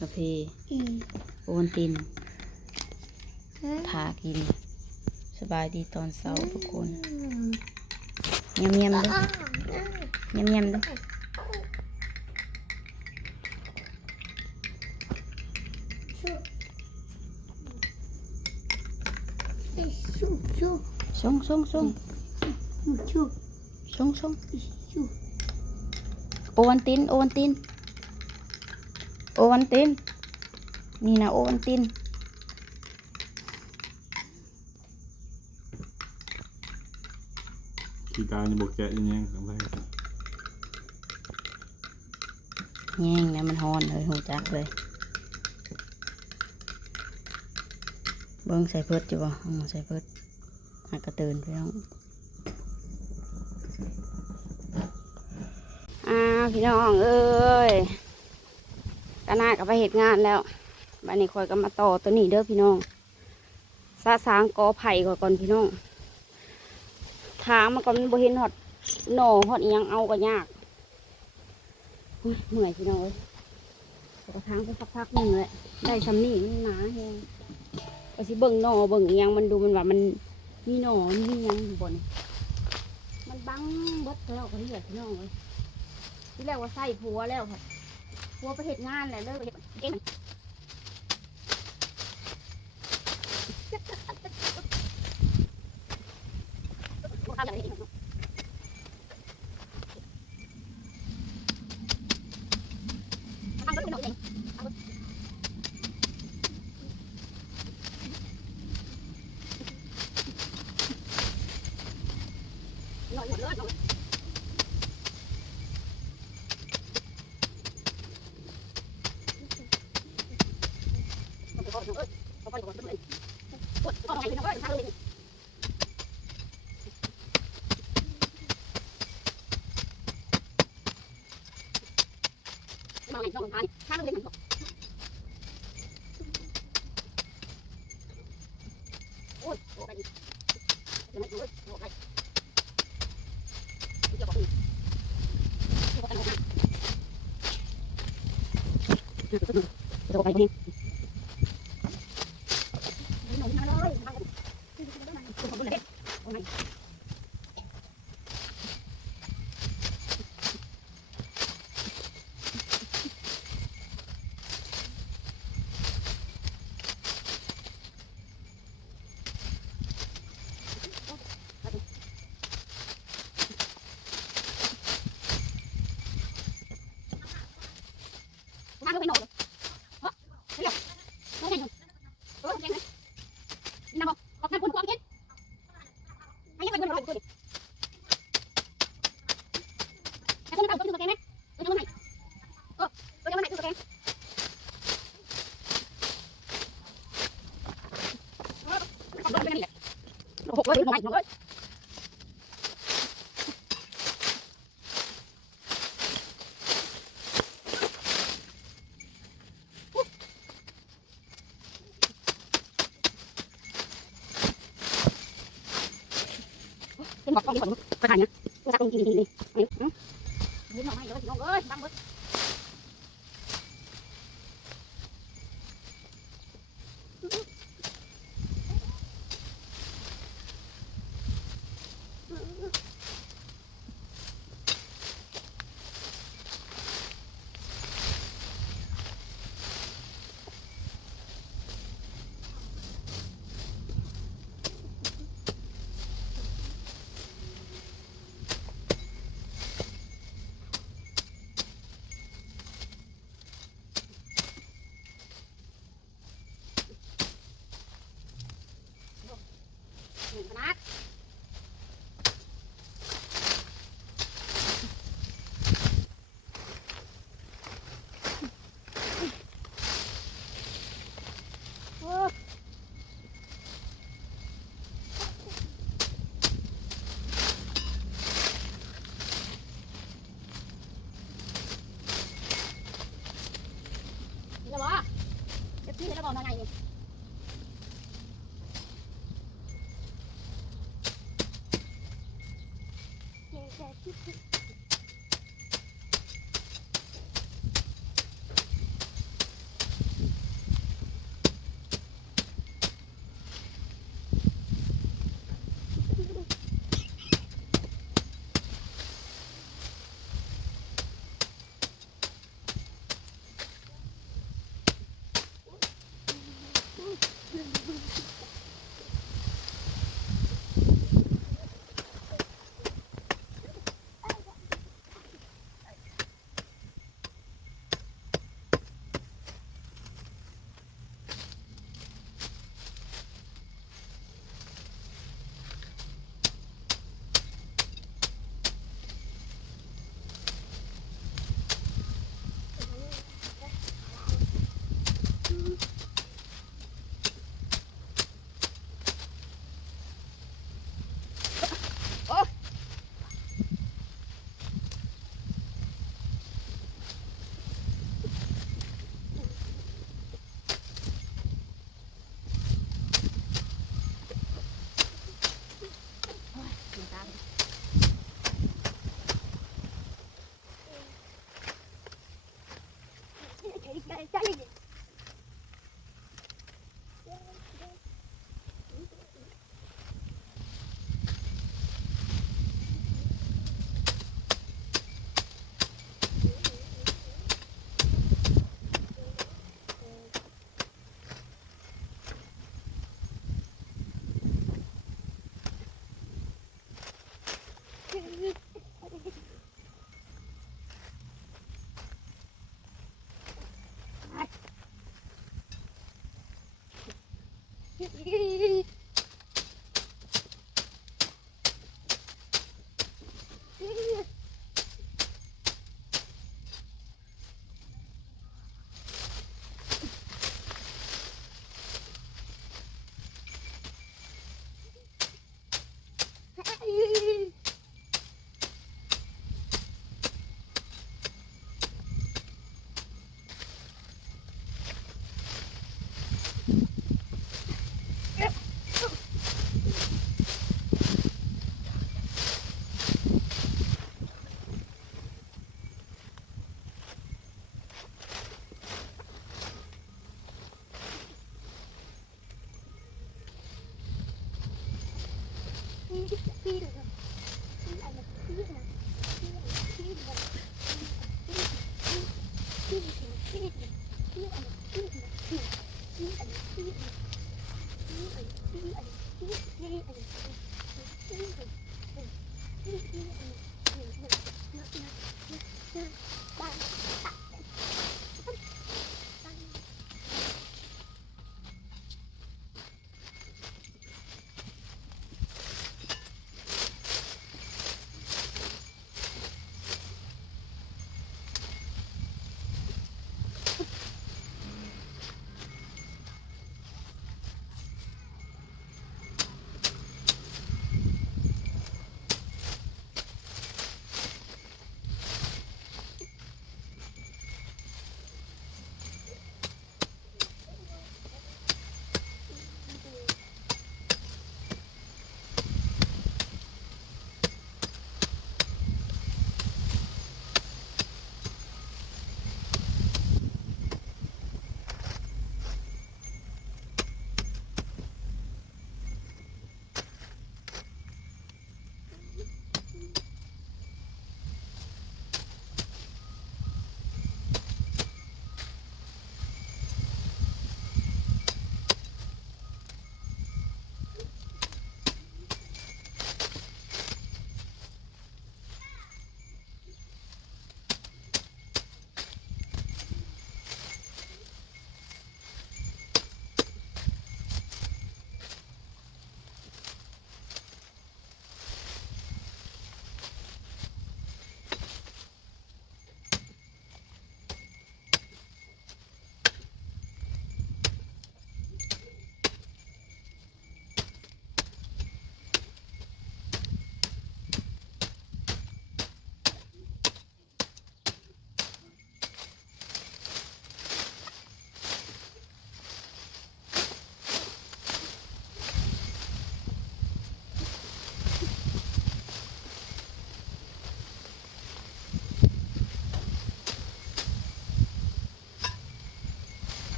กาแฟโอวัลตินทากินสบายดีตอนเช้าทุกคนเงียบๆด้วยเงียบๆด้วยส่งโอวัลตินนี่นะโอวัลตินขี้ตาจะบอกแกะยังไงทำไรแง่งนะมันฮอนเลยหูจักเลยเบิ้งใส่เพิดอยู่บ่ใส่เพิดหากระตือนไปน้องพี่น้องเอ้ยก็น่ากับไปเหตุงานแล้วบัดนี้คอยก็มาต่อตัวนี้เด้อพี่น้องสะสางกอไผ่ก่อนพี่น้องทางมันก็มันบ่เห็นหอดหน่อหอดอีหยังเอาก็ยากเหนื่อยพี่น้องเอ้ยก็ทางไปสักพักหนึ่งเลยได้ซ้ำนี่มันหนาแฮงก็สิเบิ่งหน่อเบิ่งอีหยังมันดูมันว่ามันมีหน่อมีหยังอยู่บนมันบังเบิดแล้วก็เรียกพี่น้องเลยที่แรกว่าใส่ผัวแล้วค่ะผัวไปเหตุงานแหละเลิกเองเป็นบอกกล้องดีกว่าไปถ่ายเนี่ยสักตรงจริงๆนี่ยืนหน่อยเลยน้องเอ้ยบังเบิดขนาดนี่แล้ววะจะพี่แล้วบอกนอนไงเนี่ย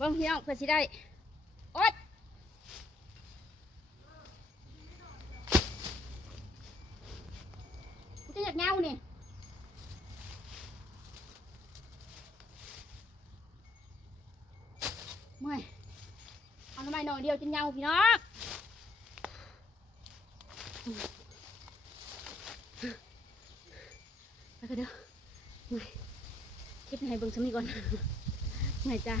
เบิ่งพี่น้องเพื่อสิได้โอ๊ยกูจะอยากเงานี่เมื่อย เอาทำไมหน่อยเดียวจนเหงาพี่น้องไปกันเด้อเมื่อยคลิปให้เบิ่งซ้ำนี้ก่อนเมื่อยจ้า